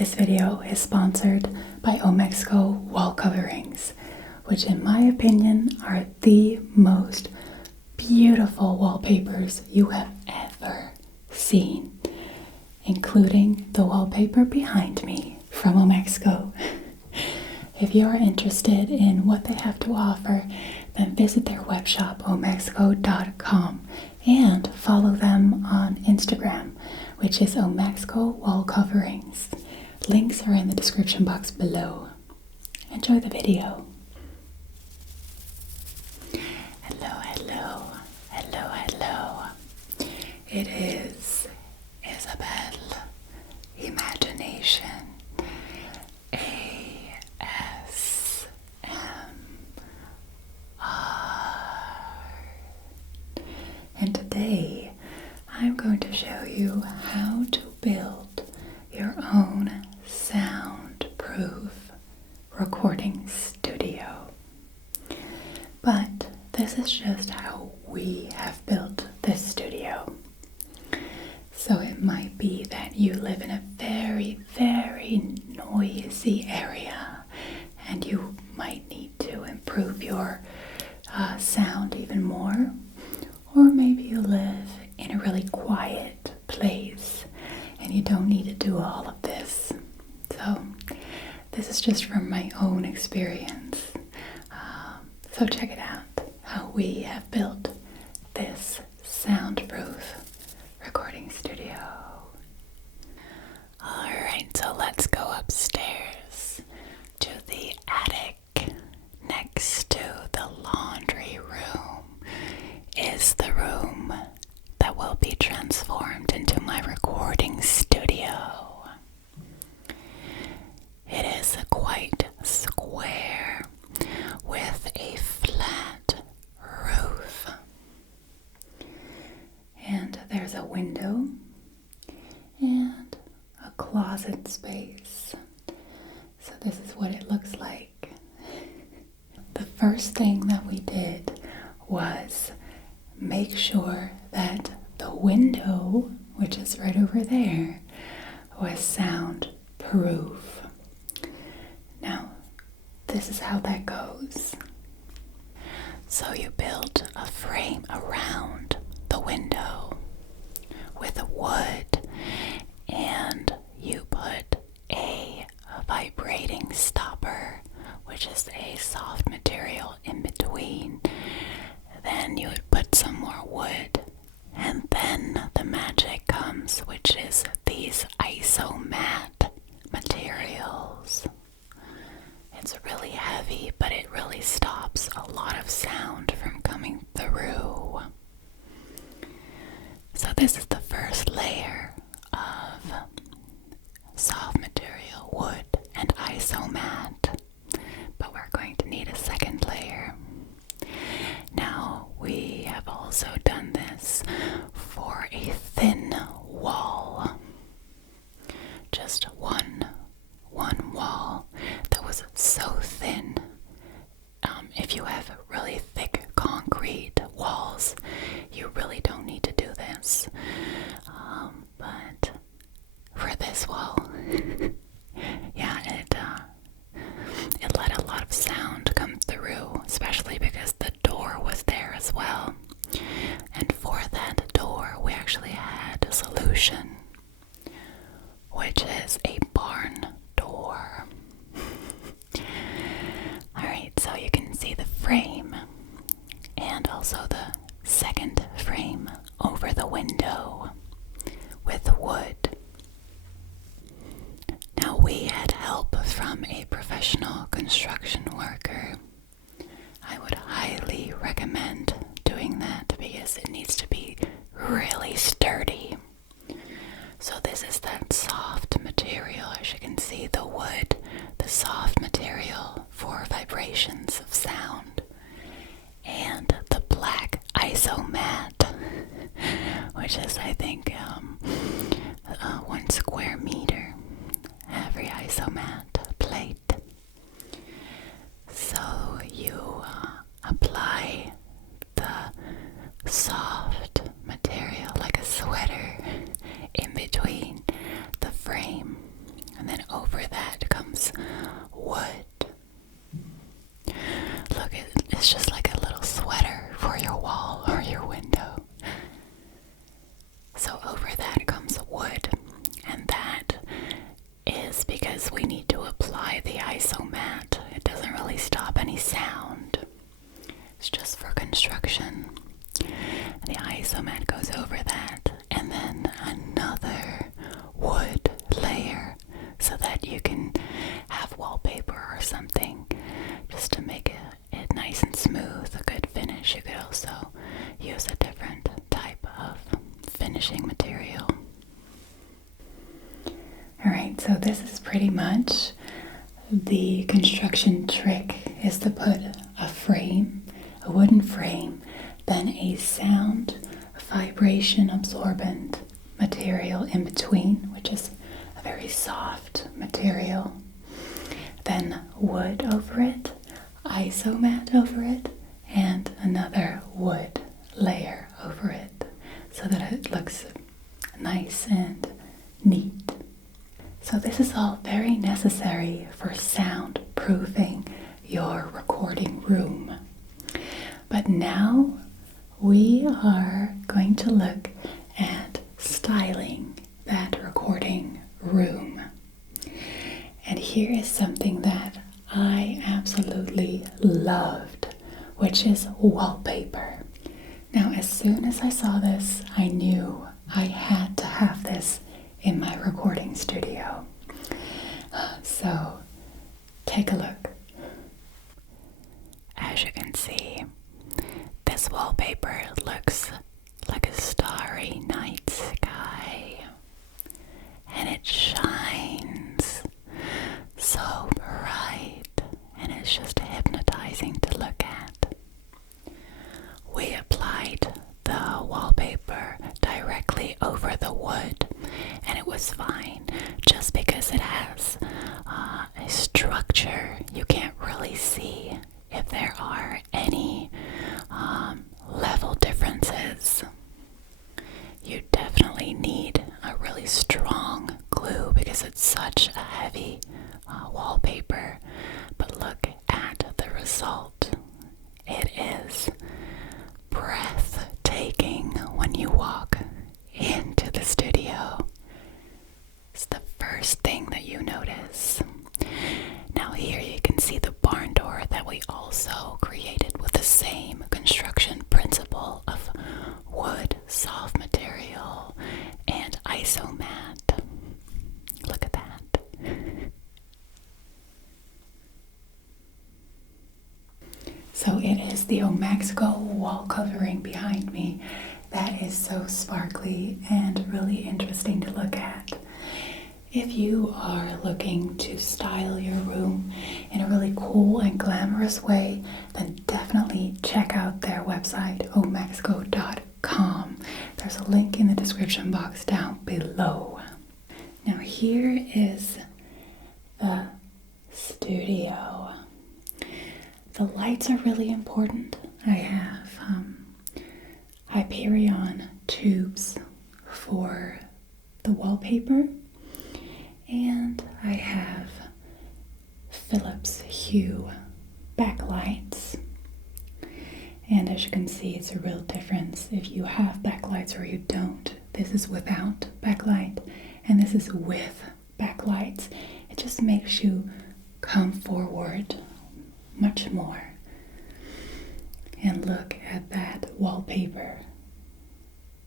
This video is sponsored by Omexco wall coverings, which in my opinion are the most beautiful wallpapers you have ever seen, including the wallpaper behind me from Omexco. If you are interested in what they have to offer, then visit their webshop omexco.com and follow them on Instagram, which is Omexco Wall Coverings. Links are in the description box below. Enjoy the video. Hello. It is Isabel, Imagination, and today I'm going to show you how to build your own soundproof recording studio. But this is just how we have built this studio. So it might be that you live in a very, very noisy area and you might need to improve your sound even more. Or maybe you live in a really quiet place and you don't need to do all of this. So this is just from my own experience. So check it out, how we have built this soundproof recording studio. Alright, so let's go upstairs to the attic. Next to the laundry room is the room that will be transformed into my recording studio. It is quite square with a flat roof. And there's a window and a closet space. So this is what it looks like. The first thing that we did was make sure that the window, which is right over there, was soundproof. Now, this is how that goes. So you build a frame around the window with wood, and you put a vibrating stopper, which is a soft material in between. Then you would put some more wood, and then the magic comes, which is these isomat materials. It's really heavy, but it really stops a lot of sound from coming through. So this is the first layer of soft material, wood, and isomat. But we're going to need a second layer. Now, we have also done this for a thin wall. Just one wall that was so thin. If you have really thick concrete walls, you really don't need to do this. But for this wall, yeah, it let a lot of sound come through, especially because the door was there as well. And for that door, we actually had a solution, which is a barn door. Alright, so you can see the frame and also the second frame over the window with wood. Now, we had help from a professional construction worker. I would highly recommend doing that because it needs to be really sturdy. So this is that soft material, as you can see, the wood, the soft material for vibrations of sound, and the black isomat, which is, I think, 1 square meter, every isomat plate. So you apply the soft material like a sweater in between the frame, and then is we need to apply the ISO mat. It doesn't really stop any sound. It's just for construction. The ISO mat goes over that, and then another wood layer so that you can have wallpaper or something just to make it nice and smooth, a good finish. You could also use a different type of finishing material. Alright, so this is pretty much the construction trick, is to put a frame, a wooden frame, then a sound vibration absorbent material in between, which is a very soft material, then wood over it, ISO mat over it, and another wood layer over it so that it looks nice and neat. So this is all very necessary for soundproofing your recording room. But now we are going to look at styling that recording room. And here is something that I absolutely loved, which is wallpaper. Now, as soon as I saw this, I knew I had to have this in my recording studio. So, take a look. As you can see, this wallpaper looks like a starry night sky, and it shines so bright, and it's just hypnotizing to look at. We applied the wallpaper directly over the wood, and it was fine. Just because it has a structure, you can't really see if there are any level differences. You definitely need a really strong glue because it's such a heavy wallpaper. But look at the result. It is breathtaking when you walk into the studio. It's the first thing that you notice. Now here you can see the barn door that we also created with the same construction principle of wood, soft material, and ISO mat. Look at that. So it is the Omaxico wall covering behind me that is so sparkly and really interesting to look at. If you are looking to style your room in a really cool and glamorous way, then definitely check out their website, omaxico.com. There's a link in the description box down below. Now here is the studio. The lights are really important. I have Hyperion tubes for the wallpaper, and I have Philips Hue backlights. And as you can see, it's a real difference if you have backlights or you don't. This is without backlight, and this is with backlights. It just makes you come forward much more. And look at that wallpaper.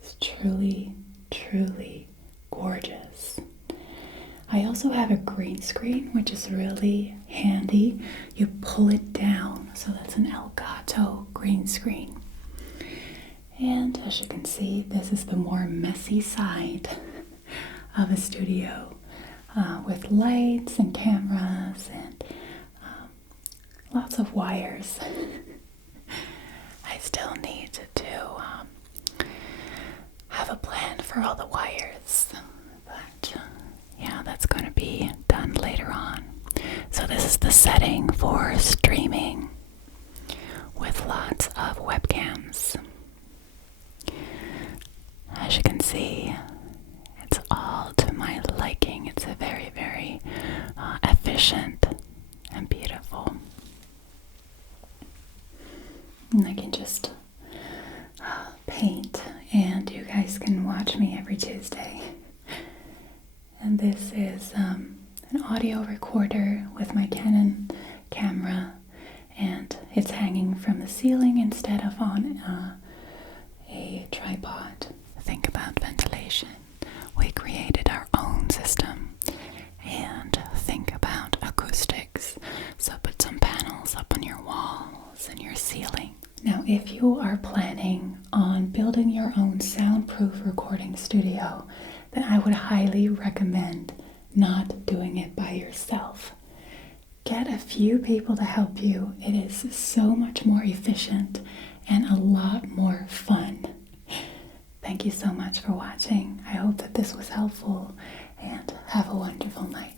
It's truly, truly gorgeous. I also have a green screen, which is really handy. You pull it down, so that's an Elgato green screen. And as you can see, this is the more messy side of a studio with lights and cameras and lots of wires. I still need to have a plan for all the wires, but yeah, that's going to be done later on. So this is the setting for streaming with lots of webcams. As you can see, it's all to my liking. It's a very, very efficient and beautiful. And I can just paint, and you guys can watch me every Tuesday. And this is an audio recorder with my Canon camera, and it's hanging from the ceiling instead of on a tripod. Think about ventilation. We created our own system. And think about acoustics. So put some panels up on your walls and your ceiling. Now, if you are planning on building your own soundproof recording studio, then I would highly recommend not doing it by yourself. Get a few people to help you. It is so much more efficient and a lot more fun. Thank you so much for watching. I hope that this was helpful, and have a wonderful night.